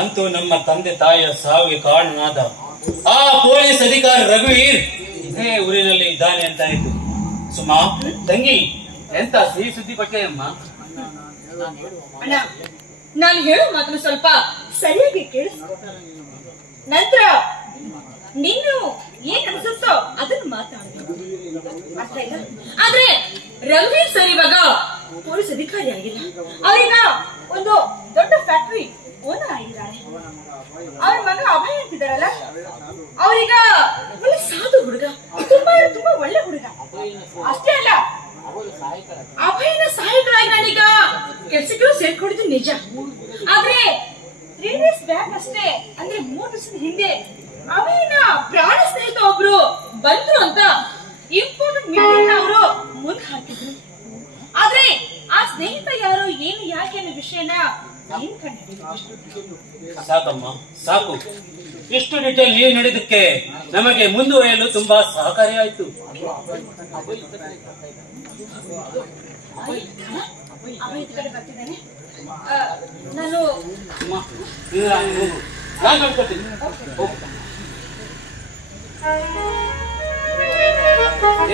ಅಂತೂ ನಮ್ಮ ತಂದೆ ತಾಯಿಯ ಸಾವಿಗೆ ಕಾರಣನಾದ ಆ ಪೊಲೀಸ್ ಅಧಿಕಾರಿ ರಘುವೀರ್ ಇದೇ ಊರಿನಲ್ಲಿ ಇದ್ದಾನೆ ಅಂತ ಆಯ್ತು. ಸುಮಾ ತಂಗಿ, ಎಂತ ಸಿಹಿ ಸುದ್ದಿ ಬಗ್ಗೆ ಅಮ್ಮ? ಅಣ್ಣ, ನಾನು ಹೇಳೋ ಮಾತನ್ನು ಸ್ವಲ್ಪ ಸರಿಯಾಗಿ ಕೇಳಿಸ್ಕೊ. ನಂತರ ನೀನು ಏನ್ ಅನ್ಸುತ್ತೋ ಅದನ್ನು ಮಾತಾಡಬೇಕು. ಆದ್ರೆ ರಘುವೀರ್ ಸರ್ ಇವಾಗ ಪೊಲೀಸ್ ಅಧಿಕಾರಿ ಆಗಿಲ್ಲ, ಅವ್ರೀಗ ಒಂದು ದೊಡ್ಡ ಫ್ಯಾಕ್ಟರಿ ಓನರ್ ಆಗಿದ್ದಾರೆ. ಅವ್ರ ಮಗ ಅಭಯ್ ಅಂತಿದಾರಲ್ಲ, ಅವ್ರೀಗ ಒಳ್ಳೆ ಸಾಧು ಹುಡುಗ, ತುಂಬಾ ಒಳ್ಳೆ ಹುಡುಗ. ಅಷ್ಟೇ ಅಲ್ಲ, ಅಭಯನ ಸಹಾಯಕರಾಗಿ ನಾನೀಗ ಕೆಲ್ಸಕ್ಕೂ ಸೇರ್ಕೊಂಡಿದ್ದು ನಿಜ. ಆದ್ರೆ 3 days ಬ್ಯಾಕ್ ಅಷ್ಟೇ, ಅಂದ್ರೆ 3 ದಿವಸದ ಹಿಂದೆ ಅಭಯನ ಪ್ರಾಣ ಸ್ನೇಹಿತ ಒಬ್ರು ಬಂದ್ರು ಅಂತ ಇಂಪಾರ್ಟೆಂಟ್ ಮೀಟಿಂಗ್ ಅವರು ಮುಂದೆ ಹಾಕಿದ್ರು. ಆದ್ರೆ ಆ ಸ್ನೇಹಿತ ಯಾರು, ಏನು, ಯಾಕೆ ಅನ್ನೋ ವಿಷಯನ ಏನ್ ಕಂಡಿದ್ದೀವಿ. ಸಾಕಮ್ಮ, ಸಾಕು. ಇಷ್ಟು ಡೀಟೇಲ್ ನೀವು ನೀಡಿದ್ದಕ್ಕೆ ನಮಗೆ ಮುಂದುವರಿಯಲು ತುಂಬಾ ಸಹಕಾರಿಯಾಯಿತು. ಅಭಯ ಕಡೆ ಬರ್ತಿದ್ದಾನೆ. ನಾನು ಹೋಗ್ತೀನಿ.